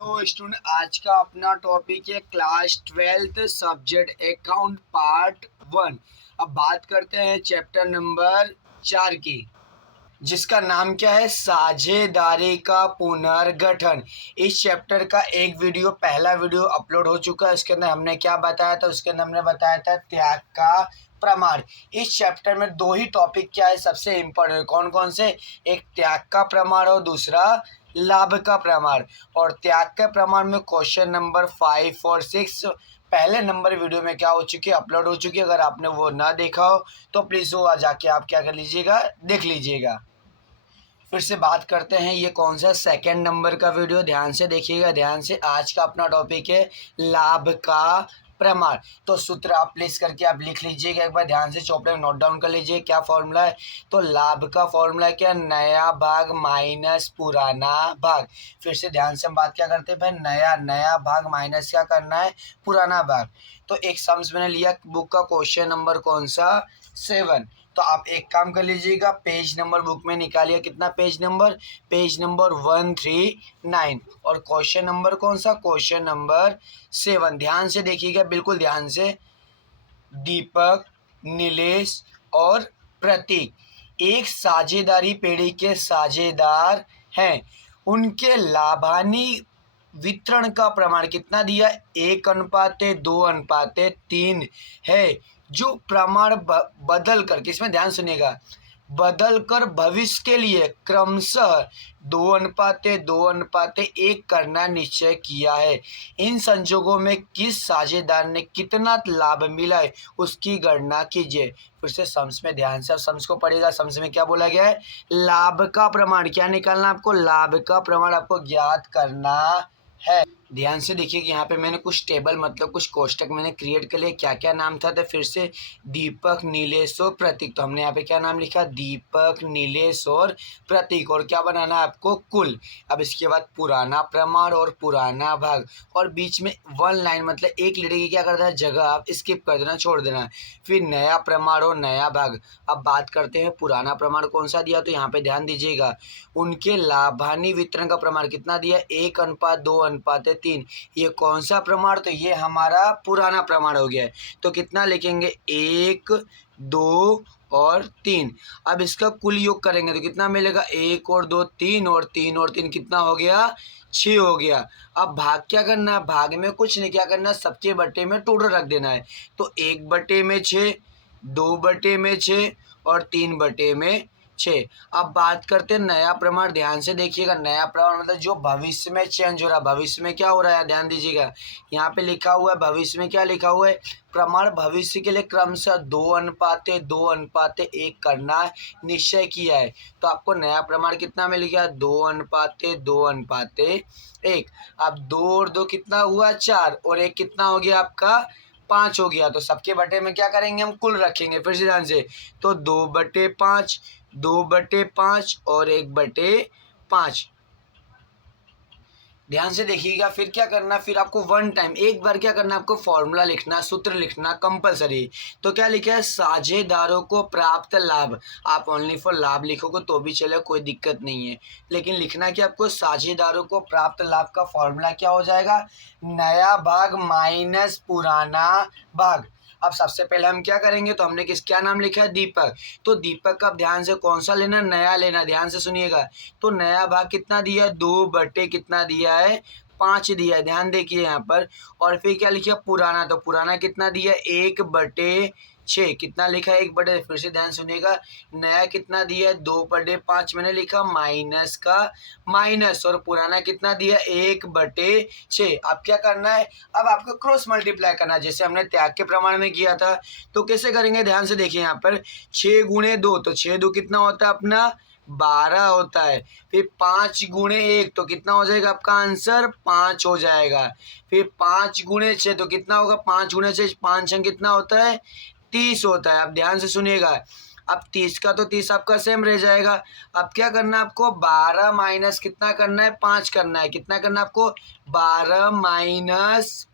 तो स्टूडेंट आज का अपना टॉपिक है class 12th subject account part 1। अब बात करते हैं चैप्टर नंबर 4 की, जिसका नाम क्या है, साझेदारी का पुनर्गठन। इस चैप्टर का एक वीडियो, पहला वीडियो अपलोड हो चुका है। उसके अंदर हमने क्या बताया था, उसके अंदर हमने बताया था त्याग का प्रमाण। इस चैप्टर में दो ही टॉपिक क्या है सबसे इम्पोर्टेंट, कौन कौन से, एक त्याग का प्रमाण और दूसरा लाभ का प्रमाण। और त्याग के प्रमाण में क्वेश्चन नंबर 5 और 6 पहले नंबर वीडियो में क्या हो चुकी है, अपलोड हो चुकी है। अगर आपने वो ना देखा हो तो प्लीज़ वो जाके आप क्या कर लीजिएगा, देख लीजिएगा। फिर से बात करते हैं, ये कौन सा सेकंड नंबर का वीडियो, ध्यान से देखिएगा, ध्यान से। आज का अपना टॉपिक है लाभ का प्रमाण। तो सूत्र आप प्लेस करके आप लिख लीजिएगा एक बार, ध्यान से चौपड़े में नोट डाउन कर लीजिए क्या फॉर्मूला है। तो लाभ का फॉर्मूला क्या, नया भाग माइनस पुराना भाग। फिर से ध्यान से हम बात क्या करते हैं भाई, नया भाग माइनस क्या करना है, पुराना भाग। तो एक सम्स मैंने लिया बुक का, क्वेश्चन नंबर कौन सा, 7। तो आप एक काम कर लीजिएगा, पेज नंबर बुक में निकालिए, कितना पेज नंबर 139। और क्वेश्चन नंबर कौन सा, क्वेश्चन नंबर 7। ध्यान से देखिएगा, बिल्कुल ध्यान से। दीपक, नीलेश और प्रतीक एक साझेदारी पेड़ी के साझेदार हैं। उनके लाभानी वितरण का प्रमाण कितना दिया, 1:2:3 है। जो प्रमाण बदल कर, किसमें ध्यान सुनिएगा, बदल कर भविष्य के लिए क्रमशः 2:2:1 करना निश्चय किया है। इन संजोगों में किस साझेदार ने कितना लाभ मिला है उसकी गणना कीजिए। फिर से सम्स में ध्यान से, अब सम्स को पढ़ेगा। सम्स में क्या बोला गया है, लाभ का प्रमाण क्या निकालना, आपको लाभ का प्रमाण आपको ज्ञात करना है। ध्यान से देखिए कि यहाँ पे मैंने कुछ टेबल मतलब कुछ कोष्टक मैंने क्रिएट कर लिए। क्या क्या नाम था, तो फिर से दीपक, नीलेश और प्रतीक। तो हमने यहाँ पे क्या नाम लिखा, दीपक, नीलेश और प्रतीक। और क्या बनाना है आपको, कुल। अब इसके बाद पुराना प्रमाण और पुराना भाग, और बीच में 1 लाइन मतलब एक लीटर की क्या करना है, जगह आप स्किप कर देना, छोड़ देना। फिर नया प्रमाण और नया भाग। अब बात करते हैं पुराना प्रमाण कौन सा दिया, तो यहाँ पे ध्यान दीजिएगा, उनके लाभानी वितरण का प्रमाण कितना दिया, 1:2:3। ये कौन सा प्रमाण, तो ये हमारा पुराना प्रमाण हो गया है। तो कितना लिखेंगे, 1, 2 और 3। अब इसका कुल योग करेंगे तो कितना मिलेगा, 1 और 2 3 और 3 और 3 कितना हो गया, 6 हो गया। अब भाग क्या करना है, भाग में कुछ नहीं, क्या करना है, सबके बटे में टोटल रख देना है। तो 1/6, 2/6 और 3/6। अब बात करते हैं नया प्रमाण, ध्यान से देखिएगा। नया प्रमाण मतलब जो भविष्य में चेंज हो रहा है, भविष्य में क्या हो रहा है, ध्यान दीजिएगा। यहाँ पे लिखा हुआ है भविष्य में क्या लिखा हुआ है, प्रमाण भविष्य के लिए क्रमशः 2:2:1 करना निश्चय किया है। तो आपको नया प्रमाण कितना मिल गया, 2:2:1। अब 2 और 2 कितना हुआ, 4, और 1 कितना हो गया आपका, 5 हो गया। तो सबके बटे में क्या करेंगे, हम कुल रखेंगे। फिर से ध्यान से, तो 2/5, 2/5 और 1/5। ध्यान से देखिएगा। फिर क्या करना, फिर आपको वन टाइम एक बार क्या करना, आपको फॉर्मूला लिखना, सूत्र लिखना कंपलसरी। तो क्या लिखा है, साझेदारों को प्राप्त लाभ। आप ओनली फॉर लाभ लिखोगे तो भी चलेगा, कोई दिक्कत नहीं है, लेकिन लिखना कि आपको साझेदारों को प्राप्त लाभ का फॉर्मूला क्या हो जाएगा, नया भाग माइनस पुराना भाग। अब सबसे पहले हम क्या करेंगे, तो हमने क्या नाम लिखा है, दीपक। तो दीपक का ध्यान से कौन सा लेना, नया लेना, ध्यान से सुनिएगा। तो नया भाग कितना दिया है, 2 कितना दिया है, 5 दिया है, ध्यान देखिए यहाँ पर। और फिर क्या लिखा, पुराना, तो पुराना कितना दिया है, 1/6 कितना लिखा है, 1/, फिर से ध्यान सुनिएगा। नया कितना दिया है, 2/5 मैंने लिखा, माइनस का माइनस, और पुराना कितना दिया, 1/6। अब क्या करना है, अब आपको क्रॉस मल्टीप्लाई करना है, जैसे हमने त्याग के प्रमाण में किया था। तो कैसे करेंगे, ध्यान से देखिए यहाँ पर, 6 × 2, तो 6×2 कितना होता है अपना, 12 होता है। फिर 5 × 1 तो कितना हो जाएगा, आपका आंसर 5 हो जाएगा। फिर 5 × 6 तो कितना होगा, 5 × 6, 5 अंक कितना होता है, 30 होता है। अब ध्यान से सुनिएगा, अब 30 का तो 30 आपका सेम रह जाएगा। अब क्या करना है आपको, 12 माइनस कितना करना है, 5 करना है। कितना करना है आपको, 12 -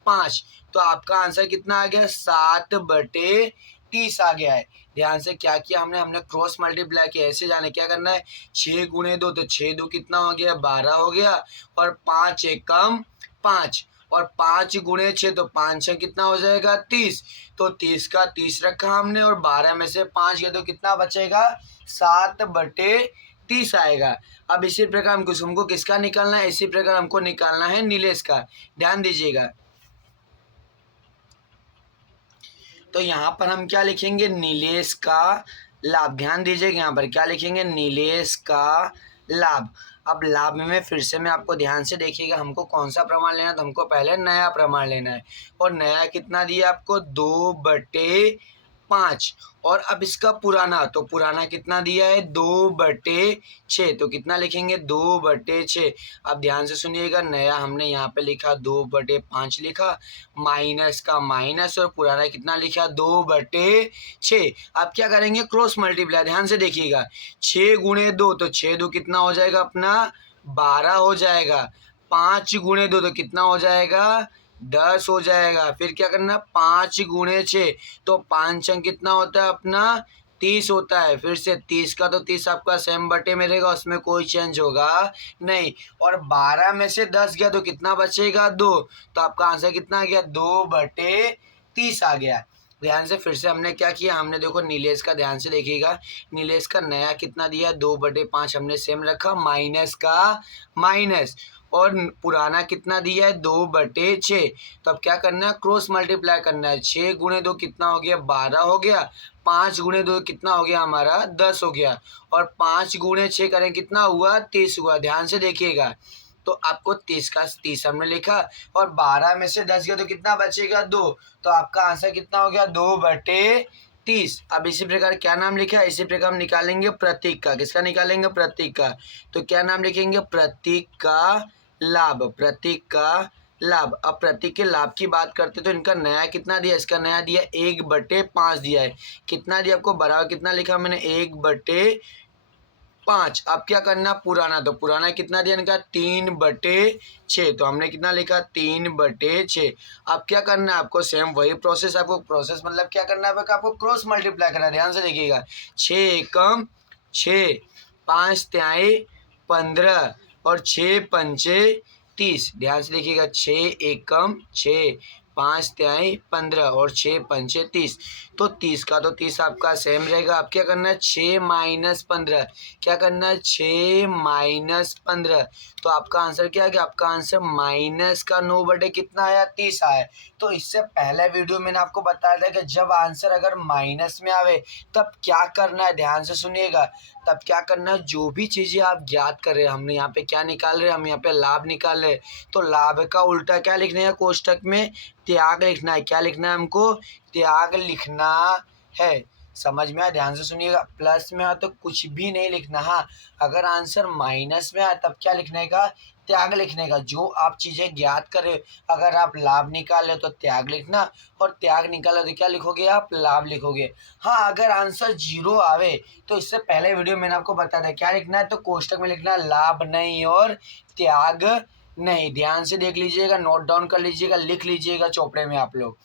5। तो आपका आंसर कितना आ गया, 7/30 आ गया है। ध्यान से क्या किया हमने, हमने क्रॉस मल्टीप्लाई किया। ऐसे जाने क्या करना है, 6 गुणे 2, तो 6 2 कितना हो गया, 12 हो गया, और 5 एकम 5, और 5 गुणे 6, तो 5 6 कितना हो जाएगा, 30। तो 30 का 30 रखा हमने, और 12 में से 5 गया तो कितना बचेगा, 7/30 आएगा। अब इसी प्रकार हमको किसका निकालना है, इसी प्रकार हमको निकालना है नीलेश का। ध्यान दीजिएगा, तो यहाँ पर हम क्या लिखेंगे, नीलेश का लाभ। ध्यान दीजिएगा, यहाँ पर क्या लिखेंगे, नीलेश का लाभ। अब लाभ में फिर से मैं आपको ध्यान से देखिएगा, हमको कौन सा प्रमाण लेना है, तो हमको पहले नया प्रमाण लेना है। और नया कितना दिया आपको, 2/5। और अब इसका पुराना, तो पुराना कितना दिया है, 2/6। तो कितना लिखेंगे, 2/6। अब ध्यान से सुनिएगा, नया हमने यहाँ पे लिखा 2/5 लिखा, माइनस का माइनस, और पुराना कितना लिखा, 2/6। अब क्या करेंगे, क्रॉस मल्टीप्लाई। ध्यान से देखिएगा, 6 गुणे 2, तो 6 2 कितना हो जाएगा अपना, 12 हो जाएगा। 5 गुणे 2 तो कितना हो जाएगा, 10 हो जाएगा। फिर क्या करना, 5 गुणे 6, तो 5 अंक कितना होता है अपना, 30 होता है। फिर से 30 का तो 30 आपका सेम बटे में रहेगा, उसमें कोई चेंज होगा नहीं। और 12 में से 10 गया तो कितना बचेगा, 2। तो आपका आंसर कितना आ गया, 2/30 आ गया। ध्यान से फिर से हमने क्या किया, हमने देखो नीलेश का, ध्यान से देखिएगा, नीलेश का नया कितना दिया, 2/5 हमने सेम रखा, माइनस का माइनस, और पुराना कितना दिया है, 2/6। तो अब क्या करना है, क्रॉस मल्टीप्लाई करना है। 6 गुणे 2 कितना हो गया, 12 हो गया। 5 गुणे 2 कितना हो गया हमारा, 10 हो गया। और 5 गुणे 6 करें कितना हुआ, 30 हुआ। ध्यान से देखिएगा, तो आपको 30 का 30 हमने लिखा, और 12 में से 10 गया तो कितना बचेगा, 2। तो आपका आंसर कितना हो गया, 2/30। अब इसी प्रकार क्या नाम लिखा है, इसी प्रकार हम निकालेंगे प्रतीक का। किसका निकालेंगे, प्रतीक का। तो क्या नाम लिखेंगे, प्रतीक का लाभ, प्रतीक का लाभ। अब प्रतीक के लाभ की बात करते तो इनका नया कितना दिया, इसका नया दिया 1/5 दिया है। कितना दिया आपको, बराबर कितना लिखा मैंने, 1/5। अब क्या करना, पुराना, तो पुराना कितना दिया इनका, 3/6। तो हमने कितना लिखा, 3/6। अब क्या करना है आपको, सेम वही प्रोसेस, आपको प्रोसेस मतलब क्या करना है आपको, क्रॉस मल्टीप्लाई करना है। ध्यान से देखिएगा, 6 एकम 6, 5 तिहाई 15, और 6 पंचे 30। ध्यान से देखिएगा, 6 एकम 6, 5 तिहाई 15, और 6 पंचे 30। तो 30 का तो 30 आपका सेम रहेगा। अब क्या करना है, 6 माइनस 15। क्या करना है, 6 माइनस 15। तो आपका आंसर क्या है कि आपका आंसर माइनस का 9 कितना आया, 30 आया। तो इससे पहले वीडियो मैंने आपको बताया था कि जब आंसर अगर माइनस में आवे तब क्या करना है। ध्यान से सुनिएगा, तब क्या करना है, जो भी चीज़ें आप ज्ञात कर रहे हैं, हमने यहाँ पे क्या निकाल रहे हैं, हम यहाँ पे लाभ निकाल रहे हैं, तो लाभ का उल्टा क्या लिखना है, कोष्टक में त्याग लिखना है। क्या लिखना है हमको, त्याग लिखना है। समझ में आया, ध्यान से सुनिएगा। प्लस में आ तो कुछ भी नहीं लिखना। हाँ, अगर आंसर माइनस में आए तब क्या लिखने का, त्याग लिखने का। जो आप चीज़ें ज्ञात करें, अगर आप लाभ निकाले तो त्याग लिखना, और त्याग निकाले तो क्या लिखोगे, आप लाभ लिखोगे। हाँ, अगर आंसर 0 आवे तो इससे पहले वीडियो मैंने आपको बताया था क्या लिखना है, तो कोष्टक में लिखना है लाभ नहीं और त्याग नहीं। ध्यान से देख लीजिएगा, नोट डाउन कर लीजिएगा, लिख लीजिएगा चौपड़े में आप लोग।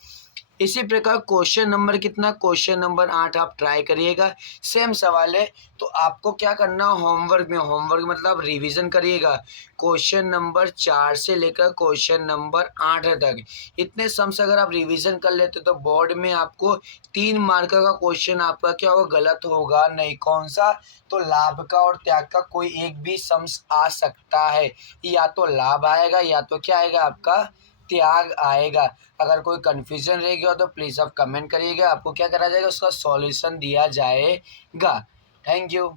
इसी प्रकार क्वेश्चन नंबर कितना, क्वेश्चन नंबर 8 आप ट्राई करिएगा, सेम सवाल है। तो आपको क्या करना, होमवर्क में, होमवर्क मतलब रिवीजन करिएगा, क्वेश्चन नंबर 4 से लेकर क्वेश्चन नंबर 8 तक। इतने सम्स अगर आप रिवीजन कर लेते तो बोर्ड में आपको 3 मार्क का क्वेश्चन आपका क्या होगा, गलत होगा नहीं। कौन सा, तो लाभ का और त्याग का कोई एक भी सम्स आ सकता है, या तो लाभ आएगा या तो क्या आएगा आपका, त्याग आएगा। अगर कोई कन्फ्यूजन रह गया तो प्लीज़ आप कमेंट करिएगा, आपको क्या करा जाएगा, उसका सॉल्यूशन दिया जाएगा। Thank you.